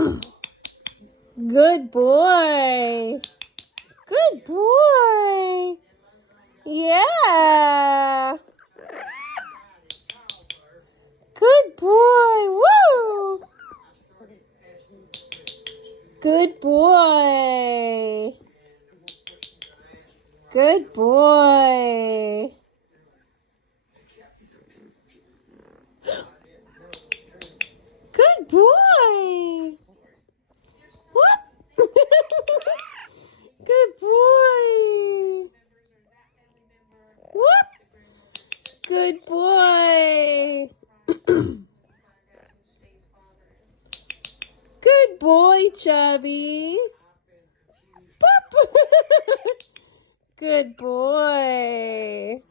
Good boy. Good boy. Yeah. Good boy. Woo. Good boy. Good boy. Good boy. What? Good boy. What? Good boy. Good boy, Chubby. Boop. Good boy.